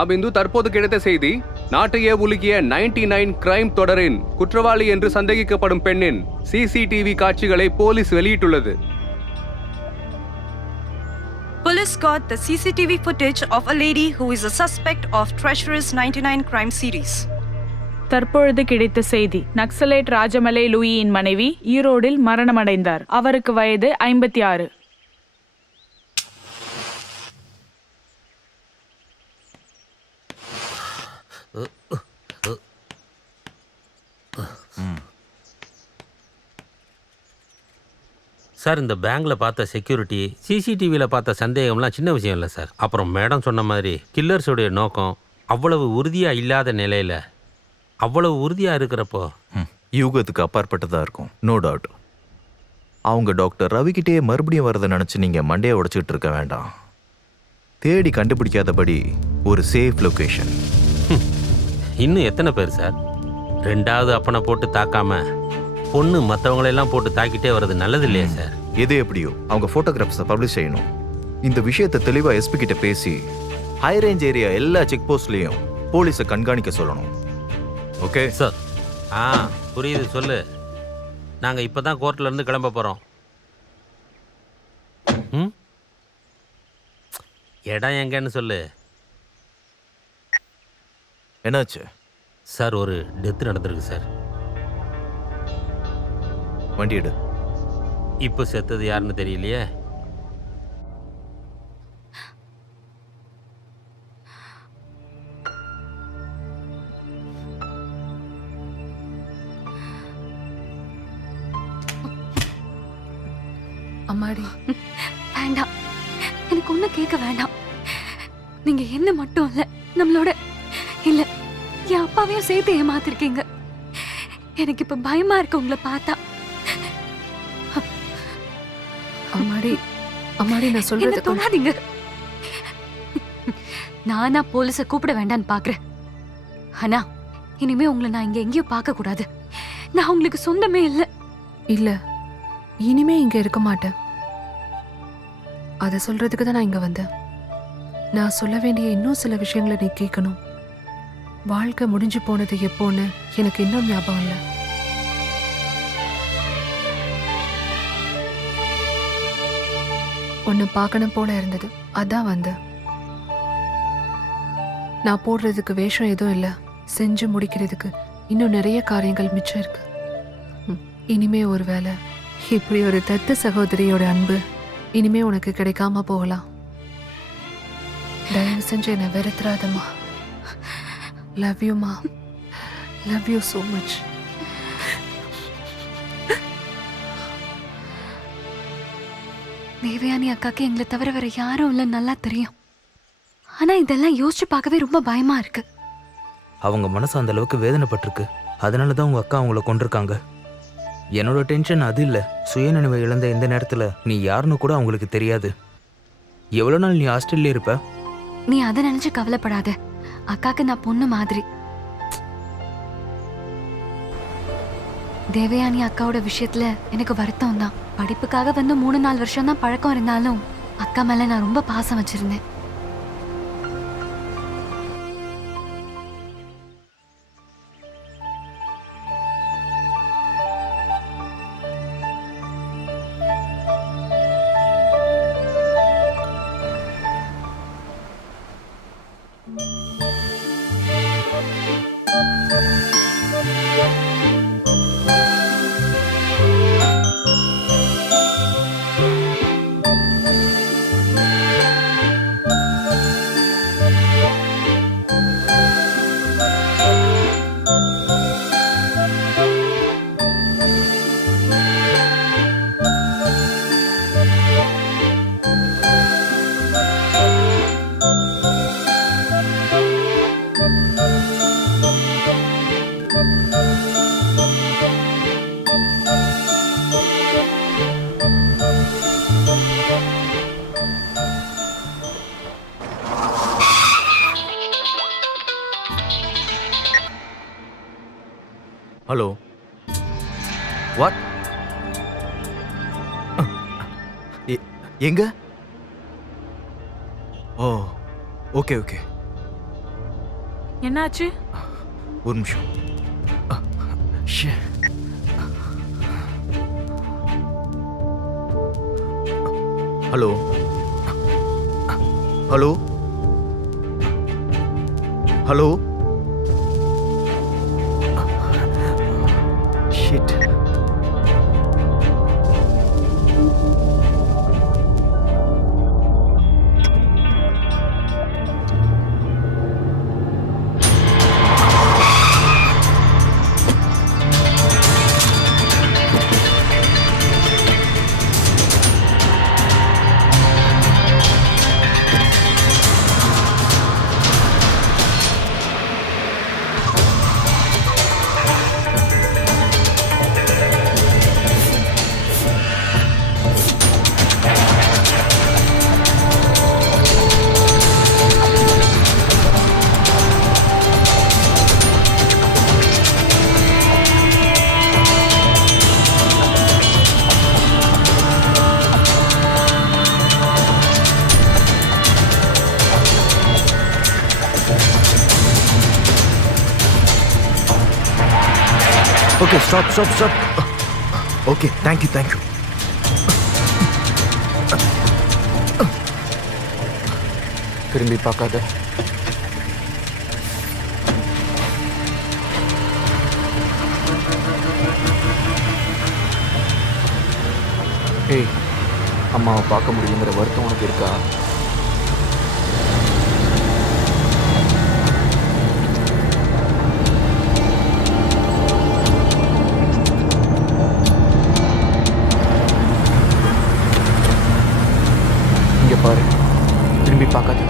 அபிந்து தற்போது கிடைத்த செய்தி, நாட்டையே உலுக்கிய 99 கிரைம் தொடரின் குற்றவாளி என்று சந்தேகிக்கப்படும் பெண்ணின் சிசிடிவி காட்சிகளை போலீஸ் வெளியிட்டுள்ளது. Police got the CCTV footage of a lady who is a suspect of Treacherous 99 crime series. தற்பொழுது கிடைத்த செய்தி, நக்சலைட் ராஜமலை லூயியின் மனைவி ஈரோடில் மரணமடைந்தார். அவருக்கு வயது 56. சார், இந்த பேங்க்கில் பார்த்த செக்யூரிட்டி, சிசிடிவியில் பார்த்த சந்தேகம்லாம் சின்ன விஷயம் இல்லை சார். அப்புறம் மேடம் சொன்ன மாதிரி கில்லர்ஸுடைய நோக்கம் அவ்வளவு உறுதியாக இல்லாத நிலையில் அவ்வளவு உறுதியாக இருக்கிறப்போ யூகத்துக்கு அப்பாற்பட்டதாக இருக்கும், நோ டவுட். அவங்க டாக்டர் ரவிக்கிட்டே மறுபடியும் வரதை நினச்சி நீங்கள் மண்டையை உடைச்சிக்கிட்டு இருக்க வேண்டாம். தேடி கண்டுபிடிக்காதபடி ஒரு சேஃப் லொக்கேஷன். இன்னும் எத்தனை பேர் சார்? ரெண்டாவது அப்பனை போட்டு தாக்காம பொண்ணு மற்றவங்களெல்லாம் போட்டு தாக்கிட்டே வர்றது நல்லது இல்லையா சார்? எது எப்படியோ அவங்க ஃபோட்டோகிராஃப்ஸை பப்ளிஷ் செய்யணும். இந்த விஷயத்தை தெளிவாக எஸ்பி கிட்ட பேசி ஹை ரேஞ்ச் ஏரியா எல்லா செக் போஸ்ட்லேயும் போலீஸை கண்காணிக்க சொல்லணும். Okay sir? புரியுது, சொல்லு. நாங்கள் இப்போ தான் கோர்ட்லேருந்து கிளம்ப போகிறோம். இடம் எங்கன்னு சொல்லு. என்னாச்சு சார்? ஒரு டெத்து நடந்திருக்கு சார். வண்டி எடு. இப்போ செத்தது யாருன்னு தெரியலையே. அம்மாடி, வேண்டாம், எனக்கு ஒன்றும் கேட்க வேண்டாம். நீங்க என்ன மட்டும் இல்ல, நம்மளோட இல்ல என் அப்பாவையும் சேர்த்து ஏமாத்திருக்கீங்க. எனக்கு இப்ப பயமா இருக்கு உங்களை பார்த்தா. அம்மாடி, அம்மாடி, நான் சொல்றது தொடாதீங்க. நானா போலீஸை கூப்பிட வேண்டான்னு பாக்குறேன். ஆனா இனிமே உங்களை நான் இங்க எங்கேயும் பார்க்க கூடாது. நான் உங்களுக்கு சொந்தமே இல்ல. இல்ல, இனிமே இங்க இருக்க மாட்டேன். அதை சொல்றதுக்கு தான் நான் இங்க வந்தேன். நான் சொல்ல வேண்டிய இன்னும் சில விஷயங்களை நீ கேட்கணும். வாழ்க்கை முடிஞ்சு போனது எப்போன்னு எனக்கு இன்னும் ஞாபகம் இல்லை. உன்னை பார்க்கணும் போல இருந்தது, அதான் வந்தேன். நான் போடுறதுக்கு வேஷம் எதுவும் இல்லை. செஞ்சு முடிக்கிறதுக்கு இன்னும் நிறைய காரியங்கள் மிச்சம் இருக்கு. இனிமே ஒரு வேளை இப்படி ஒரு தத்து சகோதரியோட அன்பு இனிமே உனக்கு கிடைக்காம போகலாம். தயவு செஞ்சு என்னை வெறுத்துறாதம்மா. லவ் யூமா, love you so much. Devayani அக்காக்கு எங்களை தவிர வேற யாரும் இல்லை, நல்லா தெரியும். ஆனா இதெல்லாம் யோசிச்சு பார்க்கவே ரொம்ப பயமா இருக்கு. அவங்க மனசு அந்த அளவுக்கு வேதனைப்பட்டிருக்கு. அதனால தான் உங்க அக்கா அவங்கள கொண்டிருக்காங்க. என்னோட டென்ஷன் அது இல்லை. சுயநினைவை இழந்த இந்த நேரத்தில் நீ யாருன்னு கூட அவங்களுக்கு தெரியாது. எவ்வளோ நாள் நீ ஹாஸ்டல்ல இருப்ப? நீ அதை நினைச்சு கவலைப்படாத. அக்காக்கு நான் பொண்ணு மாதிரி. தேவயானி அக்காவோட விஷயத்துல எனக்கு வருத்தம் தான். படிப்புக்காக வந்து 3-4 வருஷம் தான் பழக்கம் இருந்தாலும் அக்கா மேல நான் ரொம்ப பாசம் வச்சிருந்தேன். Hello, what? எங்க? ஓ, ஓகே ஓகே. என்னாச்சு? ஒரு நிமிஷம். ஷே. Hello hello hello. Shit. Okay, stop. Okay, thank you. திரும்பி பார்க்காத. ஏய், அம்மாவை பார்க்க முடியுங்கிற வருத்தம் உனக்கு இருக்கா? இங்க பாரு, திரும்பி பார்க்காத.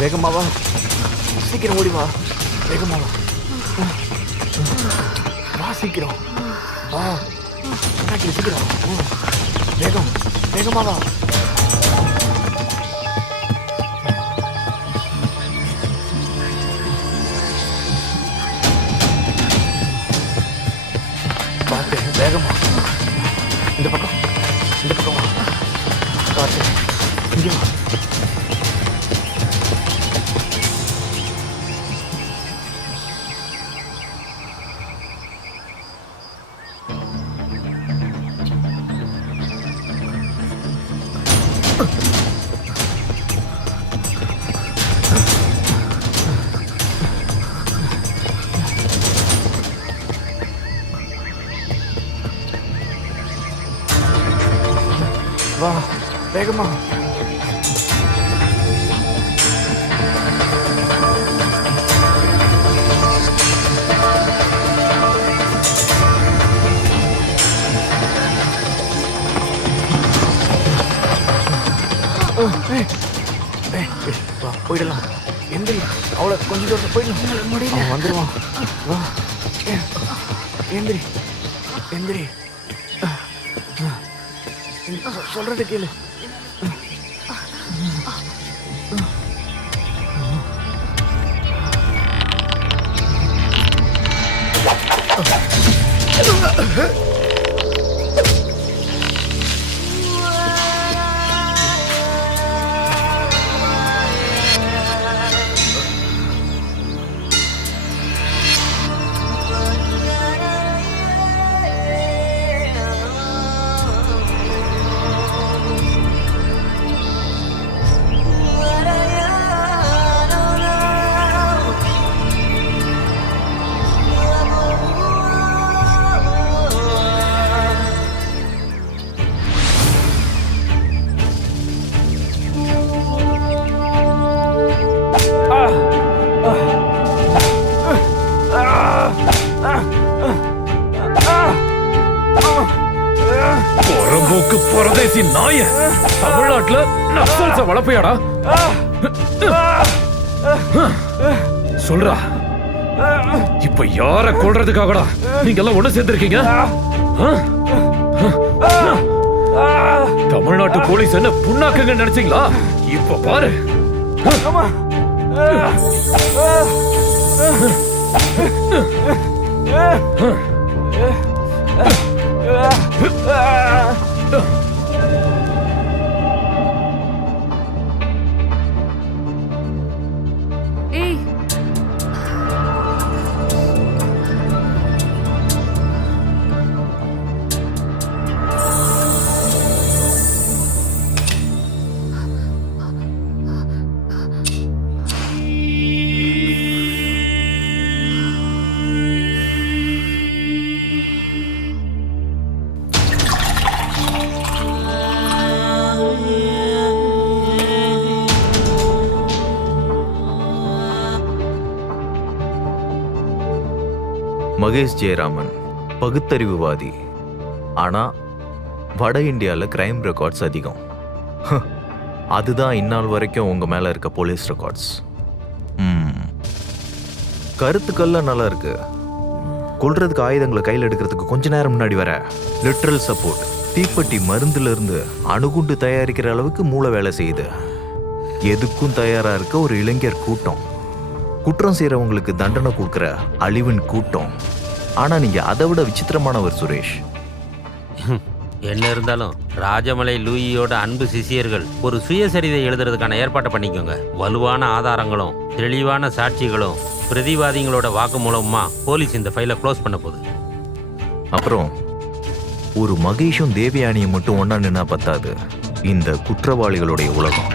வேகமா வா, சீக்கிரம் ஓடி வா. வேகமா வா, சீக்கிரம் வா. சீக்கிரம் வேகமா வா. பார்த்து வேகமா. இந்த பக்கம் வா. பார்த்து இங்கே வா. வா, வேகமா. வா, போயிடலாம். எந்திரி, அவளை கொஞ்சம் தூரம் போயிடலாம். முடியல, வந்துடுவான். வா, எந்திரி. சொல்றது கேளு. புறம்போக்கு பரதேசி நாய, தமிழ்நாட்டுல நக்சல்ஸ வளர்ப்பியாடா? சொல்றா, இப்ப யார கொல்றதுக்காகடா நீங்க எல்லாம் ஒண்ணு சேர்ந்திருக்கீங்க? தமிழ்நாட்டு போலீஸ் என்ன புண்ணாக்குங்க நினைச்சீங்களா? இப்ப பாரு. ஏய், மகேஷ் ஜெயராமன் பகுத்தறிவுவாதி. ஆனா வட இந்தியாவில் கிரைம் ரெக்கார்ட்ஸ் அதிகம். அதுதான் இந்நாள் வரைக்கும் உங்க மேல இருக்க போலீஸ் ரெக்கார்ட்ஸ். கருத்துக்கள்லாம் நல்லா இருக்கு. கொல்றதுக்கு ஆயுதங்களை கையில் எடுக்கிறதுக்கு கொஞ்ச நேரம் முன்னாடி வர லிட்ரல் சப்போர்ட். தீப்பெட்டி மருந்துல இருந்து அணுகுண்டு தயாரிக்கிற அளவுக்கு மூளை வேலை செய்யுது. எதுக்கும் தயாரா இருக்க ஒரு இளைஞர் கூட்டம். குற்றம் செய்யறவங்களுக்கு தண்டனை கொடுக்குற அழிவின் கூட்டம். ஆனா நீங்க அதை விட விசித்திரமானவர் சுரேஷ். என்ன இருந்தாலும் ராஜமலை லூயியோட அன்பு சிஷியர்கள் ஒரு சுயசரிதை எழுதுறதுக்கான ஏற்பாட்டை பண்ணிக்கோங்க. வலுவான ஆதாரங்களும் தெளிவான சாட்சிகளும் பிரதிவாதிகளோட வாக்கு மூலமா போலீஸ் இந்த ஃபைலை க்ளோஸ் பண்ண போகுது. அப்புறம் ஒரு மகேஷும் தேவயானியும் மட்டும் ஒன்னா நின்னா பத்தாது. இந்த குற்றவாளிகளுடைய உலகம்